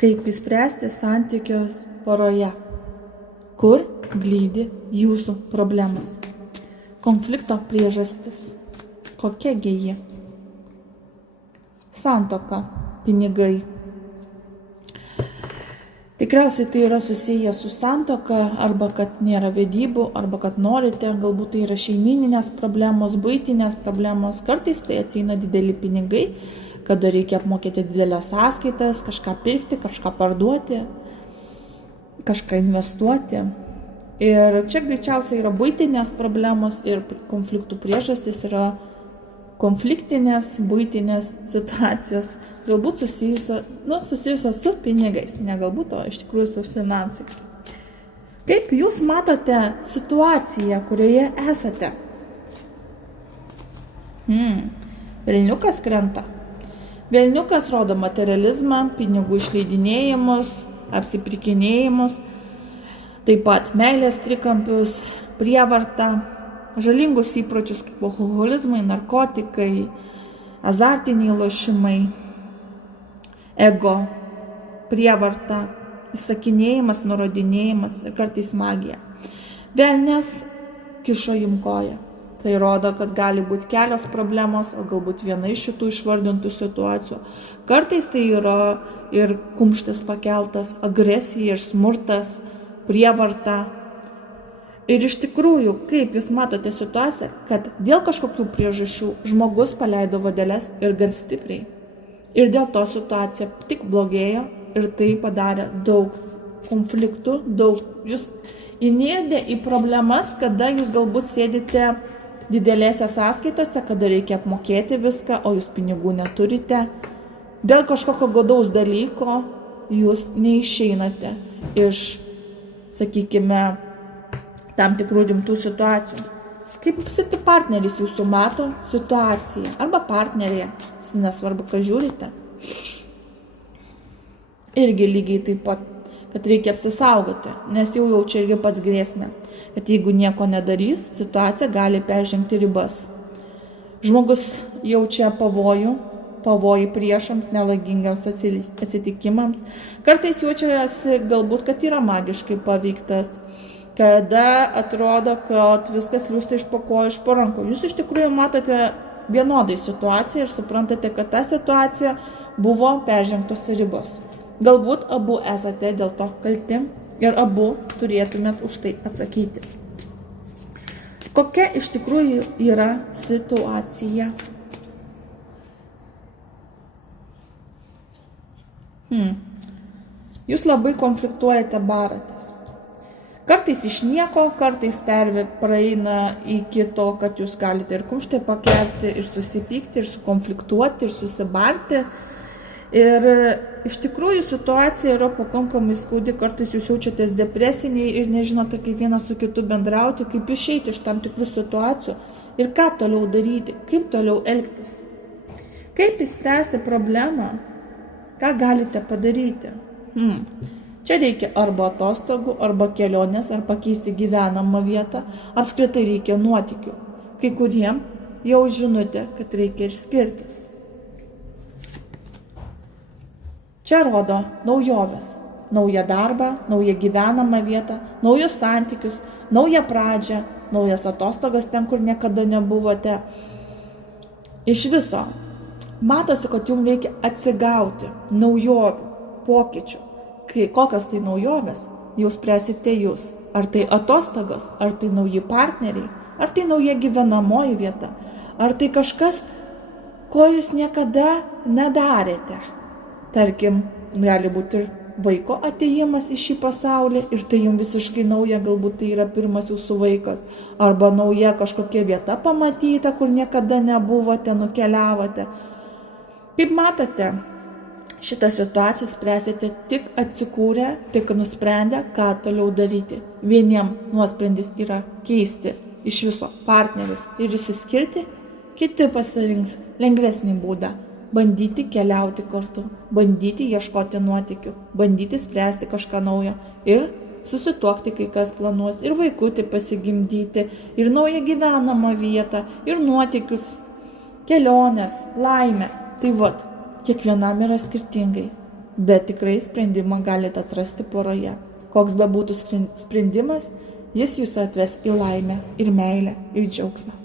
Kaip išspręsti santykius poroje? Kur glydi jūsų problemos? Konflikto priežastis. Kokiagi ji? Santuoka, pinigai. Tikriausiai tai yra susiję su santuoka, arba kad nėra vedybų, arba kad norite, galbūt tai yra šeimyninės problemos, buitinės problemos. Kartais tai ateina dideli pinigai, kada reikia apmokėti didelės sąskaitas, kažką pirkti, kažką parduoti, kažką investuoti. Ir čia greičiausiai yra buitinės problemos ir konfliktų priežastys yra konfliktinės, buitinės situacijos, galbūt susijusios su pinigais, ne galbūt, o iš tikrųjų su finansais. Kaip jūs matote situaciją, kurioje esate? Velniukas krenta. Velniukas rodo materializmą, pinigų išleidinėjimus, apsipirkinėjimus, taip pat meilės trikampius, prievartą, žalingus įpročius kaip alkoholizmai, narkotikai, azartiniai lošimai, ego, prievarta, įsakinėjimas, nurodinėjimas ir kartais magija. Velnias kišo jums koją. Tai rodo, kad gali būti kelios problemos, o galbūt viena iš šitų išvardintų situacijų. Kartais tai yra ir kumštis pakeltas, agresija ir smurtas, prievarta. Ir iš tikrųjų, kaip jūs matote situaciją, kad dėl kažkokių priežasčių žmogus paleido vadeles ir gan stipriai. Ir dėl to situacija tik blogėjo ir tai padarė daug konfliktų, jūs įnirdė į problemas, kada jūs galbūt sėdite didelėse sąskaitose, kada reikia apmokėti viską, o jūs pinigų neturite. Dėl kažkokio godaus dalyko jūs neišeinate iš, sakykime, tam tikrų rimtų situacijų. Kaip partneris jūsų mato situaciją, arba partnerė, nesvarbu, ką žiūrite. Irgi lygiai taip pat, kad reikia apsisaugoti, nes jau jaučia irgi pats grėsmę. Bet jeigu nieko nedarys, situacija gali peržengti ribas. Žmogus jaučia pavojų priešams, nelagingiams atsitikimams. Kartais jaučiasi galbūt, kad yra magiškai paveiktas, kada atrodo, kad viskas liūsta iš po kojų, iš po rankų. Jūs iš tikrųjų matote vienodai situaciją ir suprantate, kad ta situacija buvo peržengtos ribos. Galbūt abu esate dėl to kalti ir abu turėtumėt už tai atsakyti. Kokia iš tikrųjų yra situacija? Jūs labai konfliktuojate, baratės. Kartais iš nieko, kartais praeina iki to, kad jūs galite ir kumštį pakelti, ir susipykti, ir sukonfliktuoti, ir susibarti. Ir iš tikrųjų situacija yra pakankamai skaudi, kartais jūs jaučiatės depresiniai ir nežinote, kaip vienas su kitu bendrauti, kaip išeiti iš tam tikrų situacijų ir ką toliau daryti, kaip toliau elgtis. Kaip išspręsti problemą, ką galite padaryti? Čia reikia arba atostogų, arba kelionės, arba pakeisti gyvenamą vietą, apskritai reikia nuotykių. Kai kuriem jau žinote, kad reikia ir skirtis. Čia rodo naujoves, naują darbą, naują gyvenamą vietą, naujus santykius, naują pradžią, naujas atostogas ten, kur niekada nebuvote. Iš viso matosi, kad jums reikia atsigauti, naujovių, pokyčių. Kokios tai naujovės, jau spręsite jūs. Ar tai atostogos, ar tai nauji partneriai, ar tai nauja gyvenamoji vieta, ar tai kažkas, ko jūs niekada nedarėte. Tarkim, gali būti ir vaiko atėjimas į šį pasaulį ir tai jums visiškai nauja, galbūt tai yra pirmas jūsų vaikas, arba nauja kažkokia vieta pamatyta, kur niekada nebuvote, nukeliavote. Kaip matote, šitą situaciją spręsite tik atsikūrę, tik nusprendę, ką toliau daryti. Vieniem nuosprendis yra keisti iš viso partnerius ir išsiskirti, kiti pasirinks lengvesnį būdą. Bandyti keliauti kartu, bandyti ieškoti nuotykių, bandyti spręsti kažką naujo ir susituokti, kai kas planuos, ir vaikutį pasigimdyti, ir naują gyvenamą vietą, ir nuotykius, kelionės, laimę. Tai vat, kiekvienam yra skirtingai. bet tikrai sprendimą galite atrasti poroje. Koks bebūtų sprendimas, jis jūs atves į laimę ir meilę ir džiaugsmą.